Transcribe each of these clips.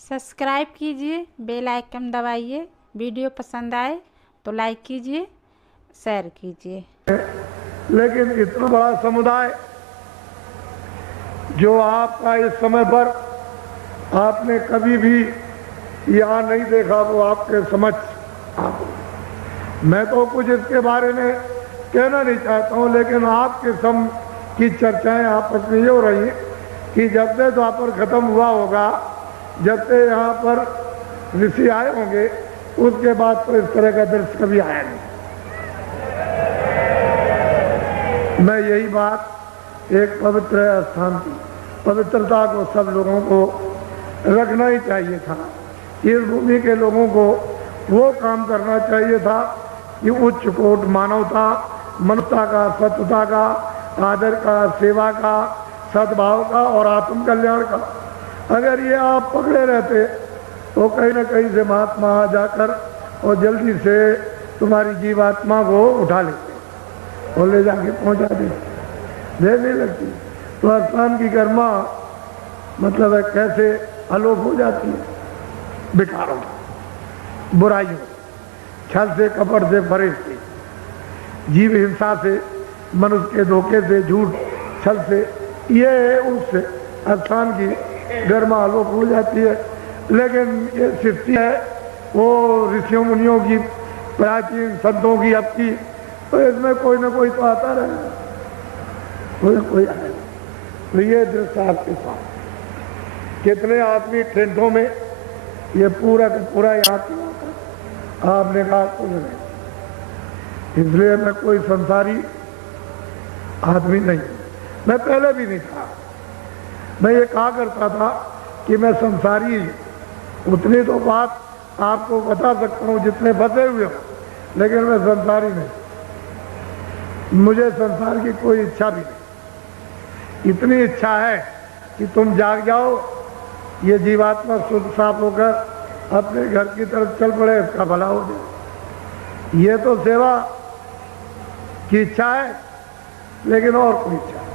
Subscribe कीजिए, bell icon दबाइए। Video पसंद आए तो लाइक कीजिए, शेयर कीजिए। लेकिन इतना बड़ा समुदाय जो आपका इस समय पर आपने कभी भी यहाँ नहीं देखा, वो आपके समझ मैं तो कुछ इसके बारे में कहना नहीं चाहता हूँ, लेकिन आपके सम की चर्चाएं आपस में ये हो रही कि जब से द्वापर खत्म हुआ होगा, जब से यहाँ पर ऋषि आए होंगे, उसके बाद तो इस तरह का दृश्य कभी आया नहीं। मैं यही बात एक पवित्र स्थान की पवित्रता को सब लोगों को रखना ही चाहिए था। इस भूमि के लोगों को वो काम करना चाहिए था कि उच्च कोट मानवता, मनुष्यता का, सत्यता का, आदर का, सेवा का, सद्भाव का और आत्म कल्याण का अगर ये आप पकड़े रहते तो कहीं ना कहीं से महात्मा आ जाकर और जल्दी से तुम्हारी जीवात्मा को उठा लेते और ले जाके पहुंचा देते। देर नहीं लगती तो स्थान की कर्मा मतलब है कैसे आलोक हो जाती है विकारों, बुराइयों, छल से, कपट से, फरेब से, जीव हिंसा से, मनुष्य के धोखे से, झूठ छल से, ये उस स्थान की गर्मा आलोक हो जाती है। लेकिन ये सृष्टि है वो ऋषियों मुनियों की, प्राचीन संतों की, अब की, तो इसमें कोई ना कोई तो आता रहेगा, कोई ना कोई आएगा। तो ये दृश्य आपके साथ कितने आदमी टेंटों में, ये पूरा का पूरा यहाँ आपने कहा कुछ नहीं। इसलिए मैं कोई संसारी आदमी नहीं, मैं पहले भी नहीं था। मैं ये कहा करता था कि मैं संसारी, उतनी तो बात आपको बता सकता हूँ जितने फंसे हुए हो, लेकिन मैं संसारी नहीं। मुझे संसार की कोई इच्छा भी नहीं। इतनी इच्छा है कि तुम जाग जाओ, ये जीवात्मा शुद्ध साफ होकर अपने घर की तरफ चल पड़े, इसका भला हो जाए। ये तो सेवा की इच्छा है, लेकिन और कोई इच्छा है।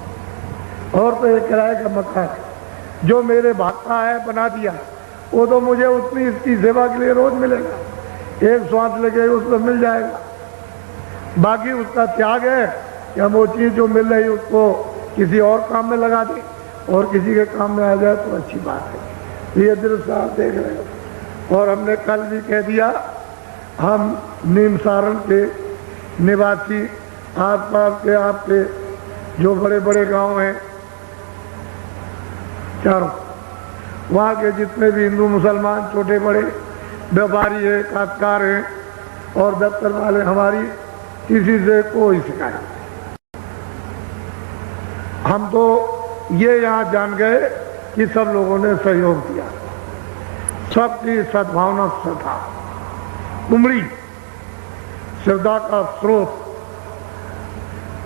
और तो एक किराए का मकान है जो मेरे भागता है, बना दिया, वो तो मुझे उतनी इसकी सेवा के लिए रोज मिलेगा, एक श्वास लगे उसमें मिल जाएगा। बाकी उसका त्याग है कि हम वो चीज़ जो मिल रही उसको किसी और काम में लगा दें और किसी के काम में आ जाए तो अच्छी बात है। ये दृश्य आप देख रहे हो। और हमने कल भी कह दिया, हम नीम सारण के निवासी, आसपास के आपके जो बड़े बड़े गांव हैं चारों, वहाँ के जितने भी हिंदू मुसलमान छोटे बड़े व्यापारी हैं, काश्तकार हैं और दफ्तर वाले, हमारी किसी से कोई शिकायत नहीं। हम तो ये यहाँ जान गए कि सब लोगों ने सहयोग दिया, सबकी सद्भावना, श्रद्धा उमड़ी, श्रद्धा का स्रोत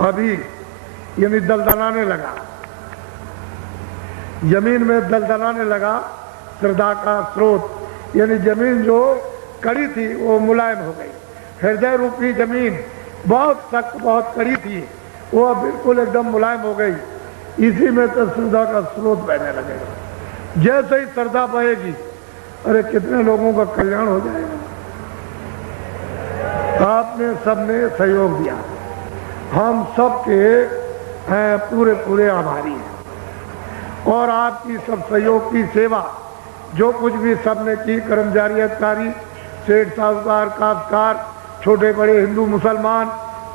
अभी यानी दलदलाने लगा, जमीन में दलदलाने लगा। श्रद्धा का स्रोत यानी जमीन जो कड़ी थी वो मुलायम हो गई। हृदय रूपी जमीन बहुत सख्त, बहुत कड़ी थी, वो अब बिल्कुल एकदम मुलायम हो गई। इसी में तो श्रद्धा का स्रोत बहने लगेगा। जैसे ही श्रद्धा बहेगी, अरे कितने लोगों का कल्याण हो जाएगा। आपने सबने सहयोग दिया, हम सबके पूरे पूरे आभारी हैं। और आपकी सब सहयोग की सेवा जो कुछ भी सबने की, कर्मचारी, अधिकारी, सेठ, साहूकार, काश्तकार, छोटे बड़े, हिंदू मुसलमान,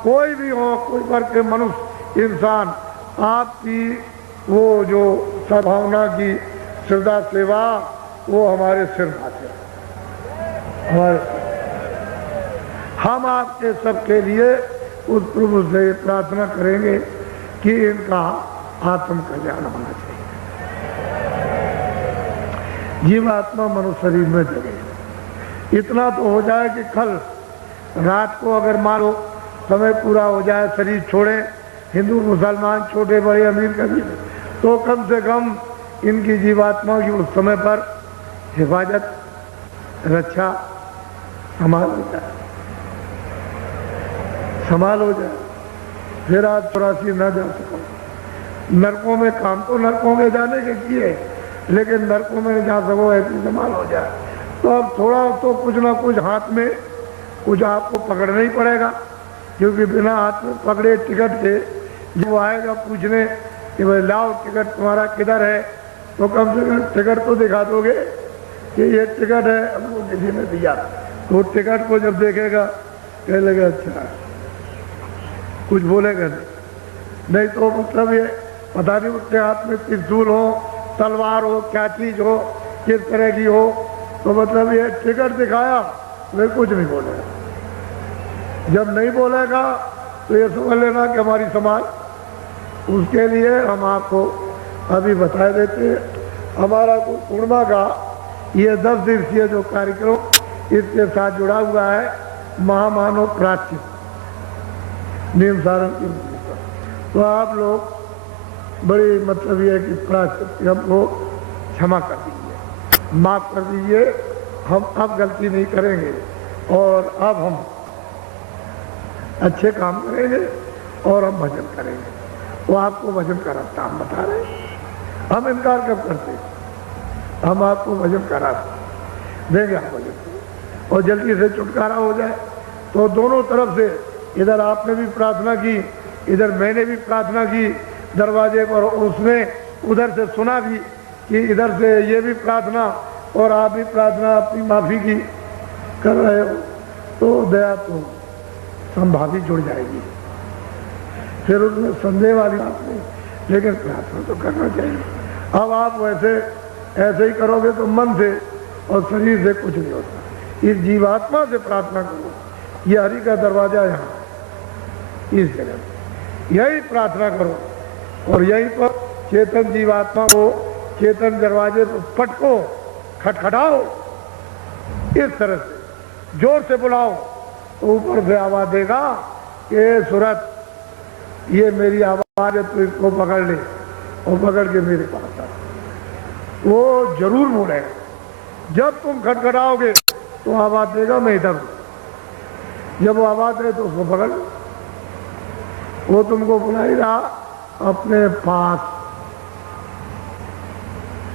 कोई भी हो, कोई वर्ग के मनुष्य, इंसान, आपकी वो जो सद्भावना की श्रद्धा सेवा, वो हमारे सिर खाते हमारे। हम आपके सबके लिए उस प्रभु से प्रार्थना करेंगे कि इनका आत्म कल्याण होना चाहिए, जीवात्मा मनुष्य शरीर में जगे। इतना तो हो जाए कि कल रात को अगर मान लो समय पूरा हो जाए, शरीर छोड़े, हिंदू मुसलमान, छोटे बड़े, अमीर गरीब, तो कम से कम इनकी जीवात्मा की उस समय पर हिफाजत, रक्षा, संभाल हो जाए, संभाल हो जाए। फिर आज 84 न जा सको नरकों में। काम तो नरकों में जाने के किए, लेकिन नरकों में जहाँ से वो ऐसी इस्तेमाल हो जाए तो अब थोड़ा तो कुछ ना कुछ हाथ में कुछ आपको पकड़ना ही पड़ेगा, क्योंकि बिना हाथ में पकड़े टिकट के जब वो आएगा पूछने कि भाई लाओ टिकट तुम्हारा किधर है, तो कम से कम टिकट तो दिखा दोगे कि ये टिकट है, हमको किसी ने दिया। तो टिकट को जब देखेगा कह लगा अच्छा, कुछ बोलेगा नहीं तो मतलब ये पता नहीं उसके हाथ में त्रिशूल हो, तलवार हो, क्या चीज हो, किस तरह की हो, तो मतलब ये टिकट दिखाया वे कुछ नहीं बोलेगा। जब नहीं बोलेगा तो ये समझ लेना कि हमारी समाज, उसके लिए हम आपको अभी बता देते हैं। हमारा पूर्णिमा का ये 10 दिवसीय जो कार्यक्रम इसके साथ जुड़ा हुआ है महामानव प्राच्य नियम सारण की, तो आप लोग बड़ी मतलब ये कि प्राच्य हमको क्षमा कर दीजिए, माफ कर दीजिए, हम अब गलती नहीं करेंगे और अब हम अच्छे काम करेंगे और हम भजन करेंगे। वो आपको भजन का रास्ता हम बता रहे हैं, हम इनकार कब करते हैं, हम आपको भजन का रास्ता देंगे, आप भजन और जल्दी से छुटकारा हो जाए। तो दोनों तरफ से, इधर आपने भी प्रार्थना की, इधर मैंने भी प्रार्थना की दरवाजे पर, उसने उधर से सुना भी कि इधर से ये भी प्रार्थना और आप भी प्रार्थना अपनी माफी की कर रहे हो, तो दया तो संभावी जुड़ जाएगी, फिर उसमें संदेह वाली बात नहीं, लेकिन प्रार्थना तो करना चाहिए। अब आप वैसे ऐसे ही करोगे तो मन से और शरीर से कुछ नहीं होता। इस जीवात्मा से प्रार्थना करो, ये हरि का दरवाजा यहाँ इस जगह, यही प्रार्थना करो और यहीं पर चेतन जीवात्मा को चेतन दरवाजे पर पटको, खटखटाओ, इस तरह से जोर से बुलाओ, तो ऊपर से आवाज देगा कि सूरत ये मेरी आवाज है, तो इसको पकड़ ले और पकड़ के मेरे पास आ। वो जरूर मुड़ेगा। जब तुम खटखटाओगे तो आवाज देगा मैं इधर हूं, जब वो आवाज दे तो उसको पकड़ लो, वो तुमको बुला ही रहा अपने पास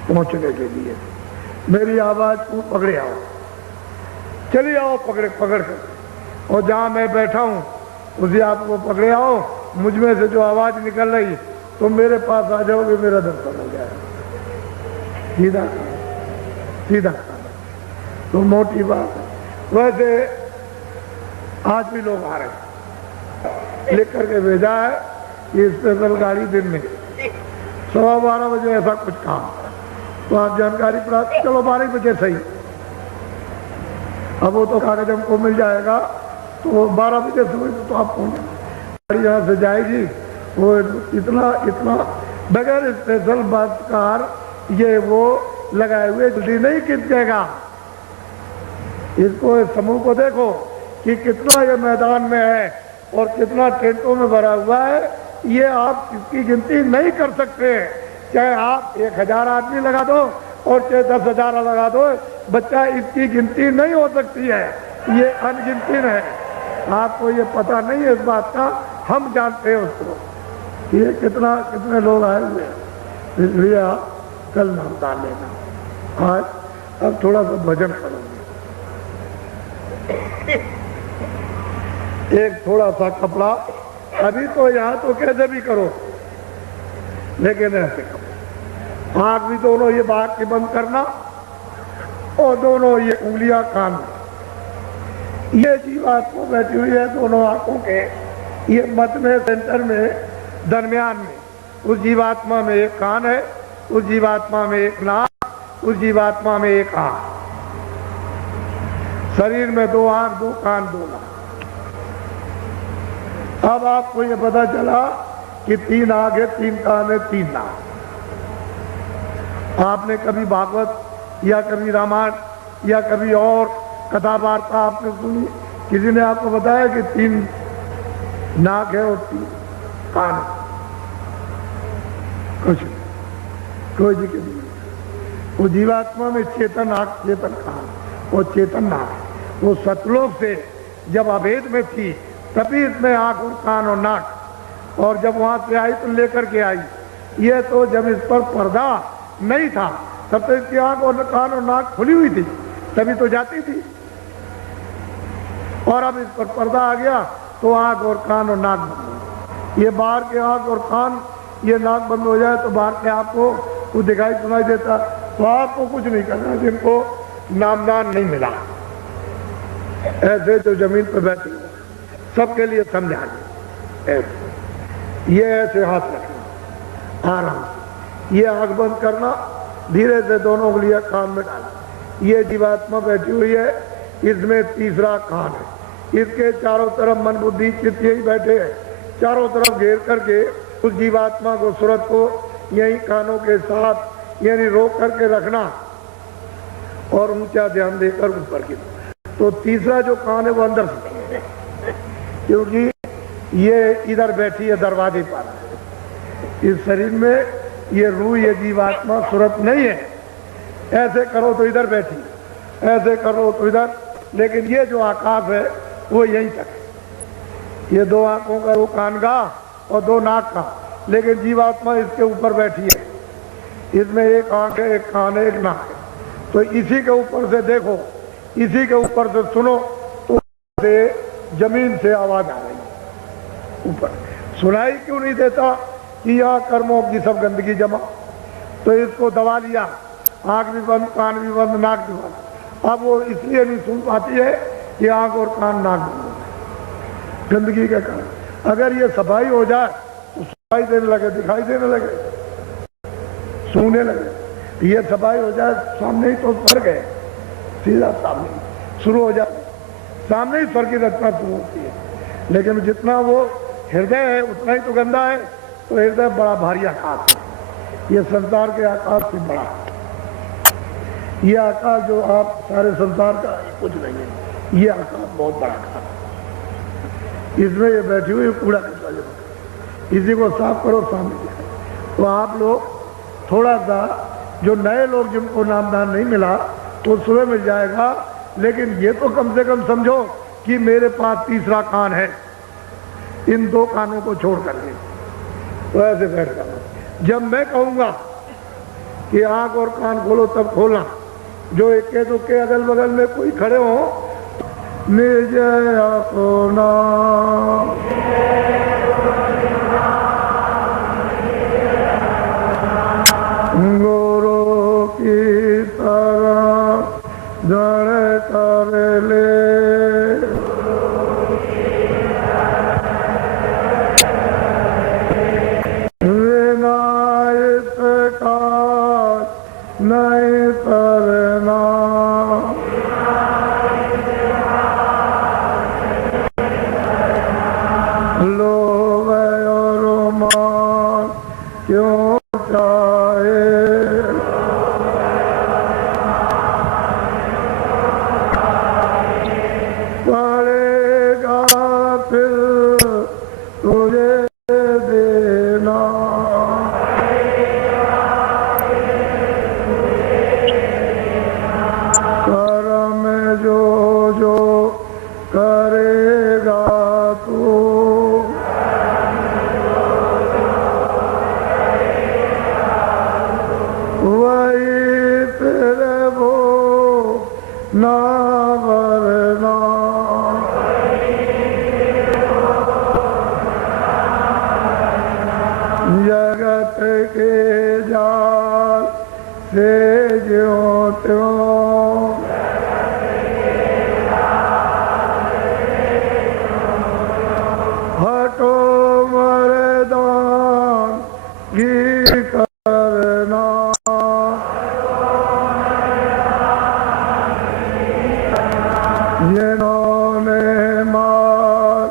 पहुंचने के लिए। मेरी आवाज को पकड़े आओ, चलिए आओ पकड़ कर, और जहां मैं बैठा हूं उसी आपको पकड़े आओ, मुझ में से जो आवाज निकल रही तो मेरे पास आ जाओगे, मेरा दर्शन हो जाएगा। सीधा सीधा, तो मोटी बात है। वैसे आज भी लोग आ रहे हैं, लिख करके भेजा है कि स्पेशल गाड़ी दिन में 12:15 बजे ऐसा कुछ काम, तो आप जानकारी प्राप्त, चलो 12 बजे सही, अब वो तो कागज हमको मिल जाएगा, तो 12 बजे सुबह तो आप पहुंचे, गाड़ी यहाँ से जाएगी, वो इतना बगैर स्पेशल बस कार ये वो लगाए हुए जल्दी नहीं खिंचेगा। इसको इस समूह को देखो कि कितना ये मैदान में है और कितना टेंटों में भरा हुआ है, ये आप इसकी गिनती नहीं कर सकते। चाहे आप 1000 आदमी लगा दो और चाहे 10,000 लगा दो, बच्चा इसकी गिनती नहीं हो सकती है, ये अनगिनती है। आपको ये पता नहीं है इस बात का, हम जानते हैं उसको कि ये कितने लोग आए हुए हैं। इसलिए आप कल नाम डाल लेना। आज अब थोड़ा सा भजन करोगे, एक थोड़ा सा कपड़ा, अभी तो यहाँ तो कैसे भी करो, लेकिन ऐसे करो, आँख भी दोनों ये बाहर की बंद करना और दोनों ये उंगलियां कान में, ये जीवात्मा बैठी हुई है दोनों आंखों के ये मध्य में, सेंटर में, दरमियान में। उस जीवात्मा में एक कान है, उस जीवात्मा में एक नाक, उस जीवात्मा में एक आंख, शरीर में 2 आंख, 2 कान, 2 नाक। अब आपको ये पता चला कि 3 आंख है, 3 कान है, 3 नाक। आपने कभी भागवत या कभी रामायण या कभी और कथा वार्ता आपने सुनी, किसी ने आपको बताया कि 3 नाक है और 3 कान है? कुछ कोई जिक्र नहीं। वो जीवात्मा में चेतन आंख, चेतन कान, वो चेतन नाक, वो सतलोक से जब अभेद में थी तभी इसमें आंख और कान और नाक, और जब वहां से आई तो लेकर के आई। ये तो जब इस पर पर्दा नहीं था तब तो इसकी आंख और कान और नाक खुली हुई थी, तभी तो जाती थी। और अब इस पर पर्दा आ गया तो आंख और कान और नाक बंद हो। ये बाहर के आंख और कान, ये नाक बंद हो जाए तो बाहर के आपको कुछ दिखाई सुनाई देता। तो आपको कुछ नहीं करना जिनको नामदान नहीं मिला। ऐसे जो जमीन पर बैठे सबके लिए समझा ऐसे, ये ऐसे हाथ रखना आराम से, ये आंख बंद करना, धीरे से दोनों उंगलियां कान में डालना। ये जीवात्मा बैठी हुई है, इसमें तीसरा कान है, इसके चारों तरफ मन बुद्धि चित्त यही बैठे हैं, चारों तरफ घेर करके उस जीवात्मा को, सूरत को यही कानों के साथ यानी रोक करके रखना और ऊंचा ध्यान देकर ऊपर की। तो तीसरा जो कान है वो अंदर से, क्योंकि ये इधर बैठी है दरवाजे पर। इस शरीर में ये रूह, ये जीवात्मा सूरत नहीं है। ऐसे करो तो इधर बैठी, ऐसे करो तो इधर, लेकिन ये जो आकाश है वो यहीं तक है। ये दो आंखों का, वो कान का और दो नाक का, लेकिन जीवात्मा इसके ऊपर बैठी है। इसमें एक आंख है, एक कान है, एक नाक है। तो इसी के ऊपर से देखो, इसी के ऊपर से सुनो, तो से जमीन से आवाज आ रही है ऊपर। सुनाई क्यों नहीं देता कि यहाँ कर्मों की सब गंदगी जमा, तो इसको दबा लिया, आंख भी बंद, कान भी बंद, नाक भी बंद। अब वो इसलिए नहीं सुन पाती है कि आंख और कान नाक बंद हो गए गंदगी के कारण। अगर ये सफाई हो जाए तो सफाई देने लगे, दिखाई देने लगे, सूंघने लगे। ये सफाई हो जाए, सामने ही तो स्वर्ग है, सीधा सामने शुरू हो जाए, सामने ही स्वर्ग की रचना शुरू होती है। लेकिन जितना वो हृदय है उतना ही तो गंदा है। तो हृदय बड़ा भारी आकाश है, ये संसार के आकाश से बड़ा। ये आकाश जो आप सारे संसार का कुछ नहीं है, ये आकाश बहुत बड़ा आकाश है। इसमें ये बैठी हुई कूड़ा कचरा जमा, इसी को साफ करो सामने। तो आप लोग थोड़ा सा, जो नए लोग जिनको नामदान नहीं मिला तो सुबह मिल जाएगा, लेकिन ये तो कम से कम समझो कि मेरे पास तीसरा कान है, इन दो कानों को छोड़ करके। तो ऐसे बैठ जाना। जब मैं कहूँगा कि आंख और कान खोलो तब खोलना। जो इक्के दुक्के अगल बगल में कोई खड़े हो, निज अपना गुरु की तरह जड़ कर ले, विनायक का नहीं करना, लोभ और मान क्यों चाहे, पड़ेगा फिर तुझे देना। कर्म जो जो करेगा तू, वही तेरे वो ना वरना। जगत के जाल से ज्यों त्यों, हटो मर्दान की करना। जिन्होंने मार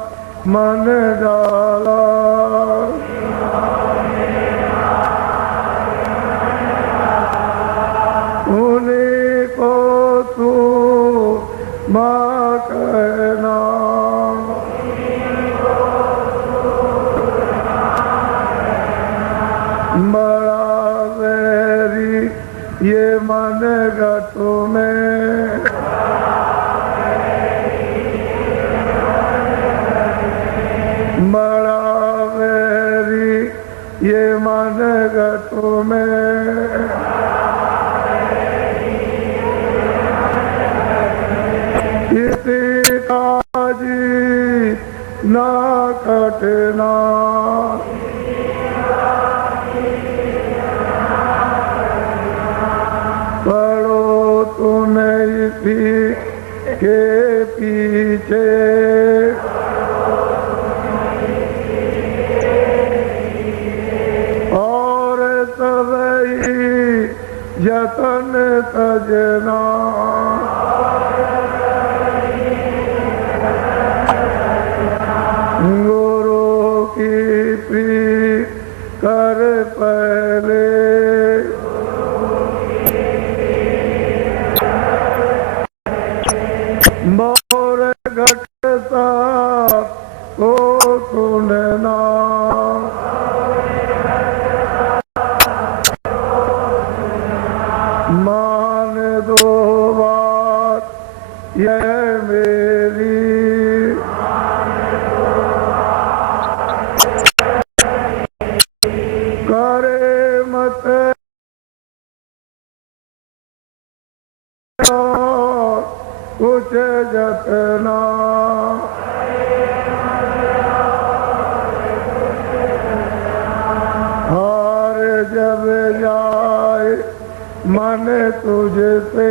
मन डाला, उन्हीं को तू माँ कहना। बड़ा वैरी ये मन गटू में, बड़ा वैरी ये मन गटू में। ना कटना। पढ़ो तुम्हें इसी के पीछे और सबई यतन तजना। गुरु की प्रीत कर पहले मोर घटता को सुनना। मान दो बात यह मेरी करे मत कुछ जतना। हार जब जाए मन तुझसे